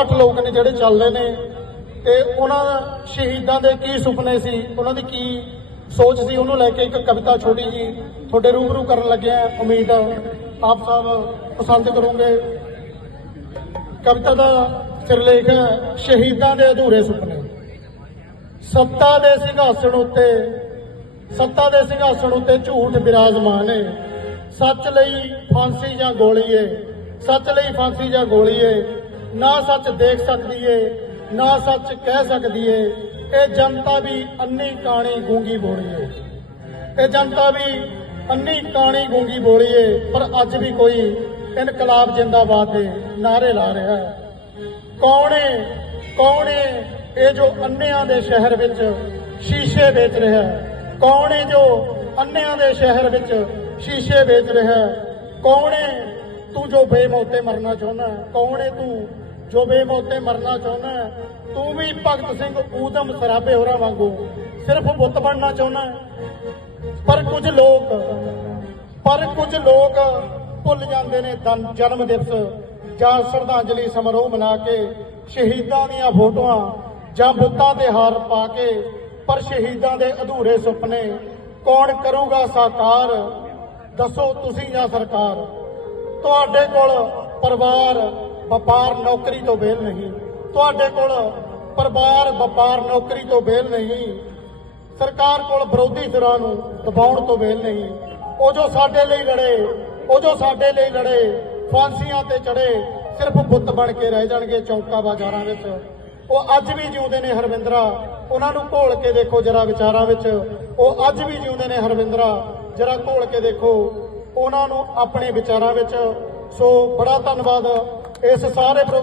ਘੱਟ ਲੋਕ ਨੇ ਜਿਹੜੇ ਚੱਲਦੇ ਨੇ। ਤੇ ਉਹਨਾਂ ਸ਼ਹੀਦਾਂ ਦੇ ਕੀ ਸੁਪਨੇ ਸੀ? ਉਹਨਾਂ ਦੀ ਕੀ ਸੋਚ ਸੀ? ਉਹਨੂੰ ਲੈ ਕੇ ਇੱਕ ਕਵਿਤਾ ਛੋਟੀ ਜੀ ਤੁਹਾਡੇ ਰੂਬਰੂ ਕਰਨ ਲੱਗੇ ਆ ਉਮੀਦ ਆਪ ਸਭ ਪਸੰਦ ਕਰੋਗੇ। ਕਵਿਤਾ ਦਾ ਸਿਰਲੇਖ ਹੈ, ਸ਼ਹੀਦਾਂ ਦੇ ਅਧੂਰੇ ਸੁਪਨੇ। ਸੱਤਾ ਦੇ ਸਿੰਘਾਸਣ ਉੱਤੇ, ਸੱਤਾ ਦੇ ਸਿੰਘਾਸਣ ਉੱਤੇ ਝੂਠ ਬਿਰਾਜਮਾਨ ਹੈ ਸੱਚ ਲਈ ਫਾਂਸੀ ਜਾਂ ਗੋਲੀ ਏ। ਸੱਚ ਲਈ ਫਾਂਸੀ ਜਾਂ ਗੋਲੀ ਏ। ਨਾ ਸੱਚ ਦੇਖ ਸਕਦੀ ਏ ਨਾ ਸੱਚ ਕਹਿ ਸਕਦੀ ਏ ਇਹ ਜਨਤਾ ਵੀ ਅੰਨੀ ਕਾਣੀ ਗੂੰਗੀ ਬੋਲੀ ਏ ਇਹ ਜਨਤਾ ਵੀ ਅੰਨੀ ਕਾਣੀ ਗੂੰਗੀ ਬੋਲੀ ਏ ਪਰ ਅੱਜ ਵੀ ਕੋਈ ਇਨਕਲਾਬ ਜਿੰਦਾਬਾਦ ਦੇ ਨਾਰੇ ਲਾ ਰਿਹਾ ਹੈ। ਕੌਣ ਏ ਕੌਣ ਏ ਇਹ ਜੋ ਅੰਨਿਆਂ ਦੇ ਸ਼ਹਿਰ ਵਿੱਚ ਸ਼ੀਸ਼ੇ ਵੇਚ ਰਿਹਾ ਹੈ? ਕੌਣ ਏ ਜੋ ਅੰਨਿਆਂ ਦੇ ਸ਼ਹਿਰ ਵਿੱਚ ਸ਼ੀਸ਼ੇ ਵੇਚ ਰਿਹਾ ਹੈ? ਕੌਣ ਏ ਤੂੰ ਜੋ ਬੇਮੌਤੇ ਮਰਨਾ ਚਾਹੁੰਦਾ ਕੌਣ ਏ ਤੂੰ ਜੋ ਬੇਮੌਤੇ ਮਰਨਾ ਚਾਹੁੰਦਾ ਹੈ? ਤੂੰ ਵੀ ਭਗਤ ਸਿੰਘ ਊਧਮ ਸਰਾਬੇ ਹੋਰਾਂ ਵਾਂਗੂ ਸਿਰਫ ਬੁੱਤ ਬਣਨਾ ਚਾਹੁੰਦਾ ਹੈ? ਪਰ ਕੁਝ ਲੋਕ, ਪਰ ਕੁਝ ਲੋਕ ਭੁੱਲ ਜਾਂਦੇ ਨੇ ਜਨਮ ਦਿਵਸ ਜਾਂ ਸ਼ਰਧਾਂਜਲੀ ਸਮਾਰੋਹ ਮਨਾ ਕੇ ਸ਼ਹੀਦਾਂ ਦੀਆਂ ਫੋਟੋਆਂ ਜਾਂ ਬੁੱਤਾਂ ਤੇ ਹਾਰ ਪਾ ਕੇ, ਪਰ ਸ਼ਹੀਦਾਂ ਦੇ ਅਧੂਰੇ ਸੁਪਨੇ ਕੌਣ ਕਰੂਗਾ ਸਾਕਾਰ ਦੱਸੋ ਤੁਸੀਂ ਜਾਂ ਸਰਕਾਰ ਤੁਹਾਡੇ ਕੋਲ ਪਰਿਵਾਰ ਵਪਾਰ ਨੌਕਰੀ ਤੋਂ ਬੇਲ ਨਹੀਂ। ਤੁਹਾਡੇ ਕੋਲ ਪਰਿਵਾਰ, ਵਪਾਰ ਨੌਕਰੀ ਤੋਂ ਬੇਲ ਨਹੀਂ। ਸਰਕਾਰ ਕੋਲ ਵਿਰੋਧੀ ਧਿਰਾਂ ਨੂੰ ਦਬਾਉਣ ਤੋਂ ਵੇਲ ਨਹੀਂ। ਉਹ ਜੋ ਸਾਡੇ ਲਈ ਲੜੇ, ਉਹ ਜੋ ਸਾਡੇ ਲਈ ਲੜੇ, ਫਾਂਸੀਆਂ ਤੇ ਚੜੇ, ਸਿਰਫ ਬੁੱਤ ਬਣ ਕੇ ਰਹਿ ਜਾਣਗੇ ਚੌਕਾ ਬਾਜ਼ਾਰਾਂ ਵਿੱਚ। ਉਹ ਅੱਜ ਵੀ ਜਿਉਂਦੇ ਨੇ ਹਰਵਿੰਦਰਾ। ਉਹਨਾਂ ਨੂੰ ਘੋਲ ਕੇ ਦੇਖੋ ਜਰਾ ਵਿਚਾਰਾਂ ਵਿੱਚ। ਉਹ ਅੱਜ ਵੀ ਜਿਉਂਦੇ ਨੇ ਹਰਵਿੰਦਰਾ। ਜਰਾ ਘੋਲ ਕੇ ਦੇਖੋ। ਉਹਨਾਂ ਨੂੰ ਆਪਣੇ ਵਿਚਾਰਾਂ ਵਿੱਚ ਸੋ ਬੜਾ ਧੰਨਵਾਦ ਇਸ ਸਾਰੇ ਪ੍ਰੋ-